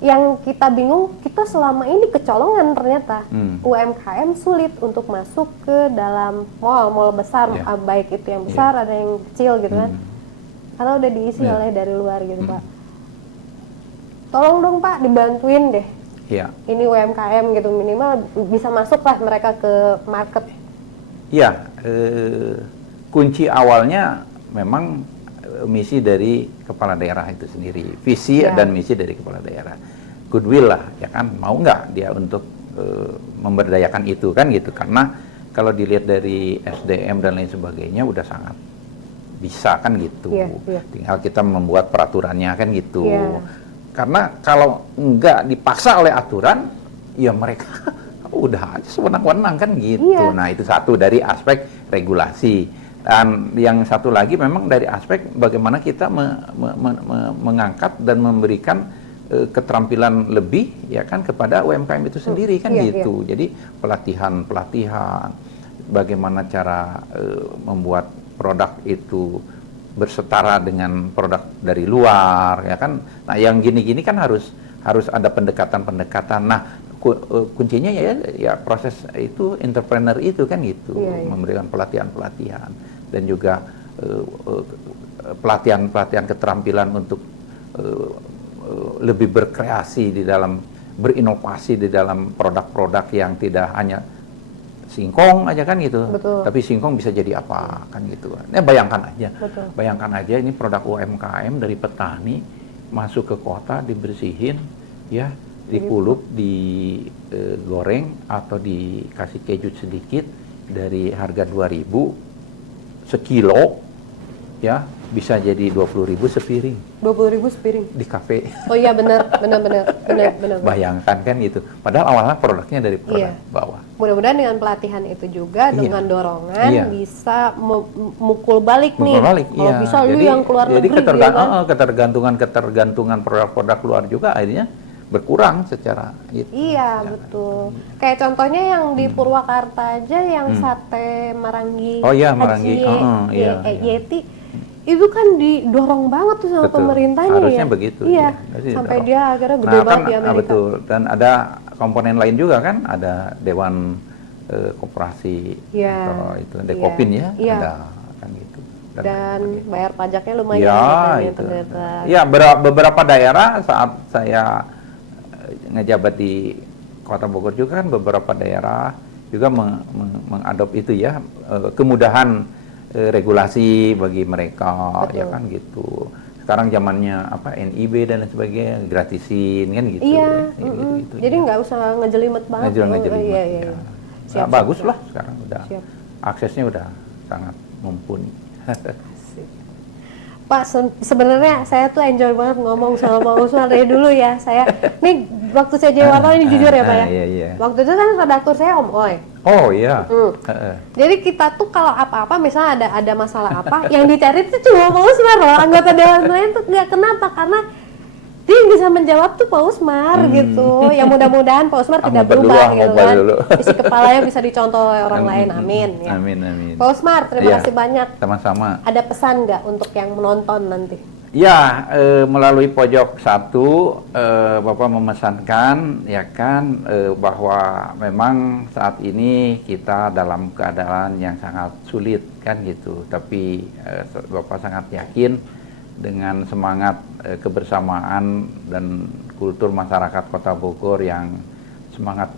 yang kita bingung, kita selama ini kecolongan ternyata UMKM sulit untuk masuk ke dalam mall besar, baik itu yang besar ada yang kecil gitu kan, karena udah diisi oleh dari luar gitu Pak. Tolong dong Pak dibantuin deh. Ini UMKM gitu, minimal bisa masuk lah mereka ke market. Ya, kunci awalnya memang misi dari kepala daerah itu sendiri, visi dan misi dari kepala daerah, goodwill lah ya kan, mau nggak dia untuk memberdayakan itu kan gitu, karena kalau dilihat dari SDM dan lain sebagainya udah sangat bisa kan gitu, tinggal kita membuat peraturannya kan gitu, karena kalau nggak dipaksa oleh aturan ya mereka udah aja sewenang-wenang kan gitu. Nah itu satu dari aspek regulasi. Dan yang satu lagi memang dari aspek bagaimana kita mengangkat dan memberikan keterampilan lebih ya kan kepada UMKM itu sendiri kan gitu. Jadi pelatihan, bagaimana cara membuat produk itu bersetara dengan produk dari luar ya kan. Nah yang gini-gini kan harus ada pendekatan-pendekatan. Nah kuncinya ya proses itu entrepreneur itu kan gitu, memberikan pelatihan dan juga pelatihan keterampilan untuk lebih berkreasi di dalam berinovasi di dalam produk-produk yang tidak hanya singkong aja kan gitu. Tapi singkong bisa jadi apa kan gitu. Nah, bayangkan aja ini produk UMKM dari petani masuk ke kota, dibersihin ya, dikulup, digoreng atau dikasih keju sedikit, dari harga 2.000 sekilo ya bisa jadi 20.000 sepiring. 20.000 sepiring di kafe. Oh iya benar. Bayangkan kan gitu. Padahal awalnya produknya dari produk bawah. Mudah-mudahan dengan pelatihan itu juga dengan dorongan bisa mukul balik nih. Kalau bisa lu yang keluar negeri. Jadi ketergantungan produk-produk luar juga akhirnya berkurang secara itu. Iya betul. Kayak contohnya yang di Purwakarta aja yang sate Marangi. Oh iya Marangi. Yeti. Itu kan didorong banget tuh sama pemerintahnya. Harusnya begitu. Iya. Sampai dia akhirnya gede banget di Amerika. Betul. Dan ada komponen lain juga kan, ada Dewan Koperasi atau itu Dekopin ada kan gitu. Dan bayar pajaknya lumayan. Ternyata. Ya, beberapa daerah saat saya ngejabat di Kota Bogor juga kan beberapa daerah juga mengadop itu ya, kemudahan regulasi bagi mereka. Betul. Ya kan gitu. Sekarang zamannya NIB dan lain sebagainya, gratisin kan gitu. Iya. Gitu. Jadi nggak usah ngejelimet banget. Iya. Siap, bagus lah sekarang udah. Aksesnya udah sangat mumpuni. Pak, sebenarnya saya tuh enjoy banget ngomong sama Pak Usman dari dulu ya. Saya nih waktu saya jadi wartawan ini jujur ya Pak ya. Iya. Waktu itu kan redaktur saya Om Oy. Oh iya. Jadi kita tuh kalau apa-apa misalnya ada masalah apa, yang dicari tuh cuma Pak Usmar loh. Anggota dewan lain tuh nggak, kenapa? Karena dia yang bisa menjawab tuh Pak Usmar gitu. Ya mudah-mudahan Pak Usmar tidak berubah gitu kan. Isi kepalanya bisa dicontoh oleh orang lain. Amin. Ya. Amin. Pak Usmar, terima kasih banyak. Sama-sama. Ada pesan nggak untuk yang menonton nanti? Ya, melalui pojok 1 Bapak memesankan ya kan bahwa memang saat ini kita dalam keadaan yang sangat sulit kan gitu. Tapi Bapak sangat yakin dengan semangat kebersamaan dan kultur masyarakat Kota Bogor yang semangat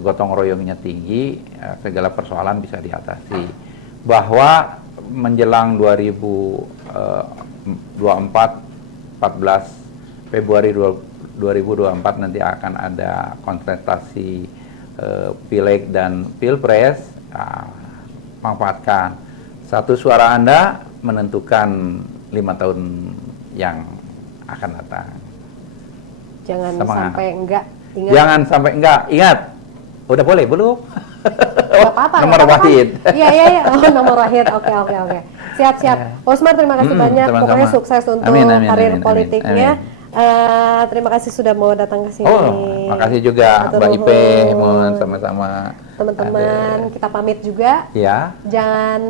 gotong royongnya tinggi, segala persoalan bisa diatasi. Bahwa menjelang 14 Februari 2024 nanti akan ada kontestasi Pileg dan Pilpres, manfaatkan. Satu suara Anda menentukan 5 tahun yang akan datang. Jangan Semangat. sampai enggak. Ingat. Jangan sampai enggak. Ingat. Udah boleh belum? Nggak apa-apa. Nomor nggak apa-apa. wahid. Iya. Oh, nomor wahid. Oke. Siap. Pak Usmar, terima kasih banyak. sama-sama. Pokoknya sukses untuk Amin, karir amin. politiknya. Terima kasih sudah mau datang ke sini. Oh, makasih juga Matur Mbak Ipe, nuhun. mohon sama-sama. Teman-teman, kita pamit juga. Ya. Jangan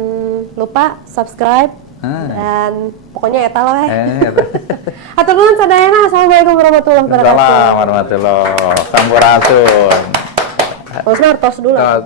lupa subscribe dan pokoknya eta loh. Atur nuhun sadayana. Assalamualaikum warahmatullahi wabarakatuh. Assalamualaikum warahmatullahi wabarakatuh. Sampurasun. Pak Usmar, tos dulu. Tos.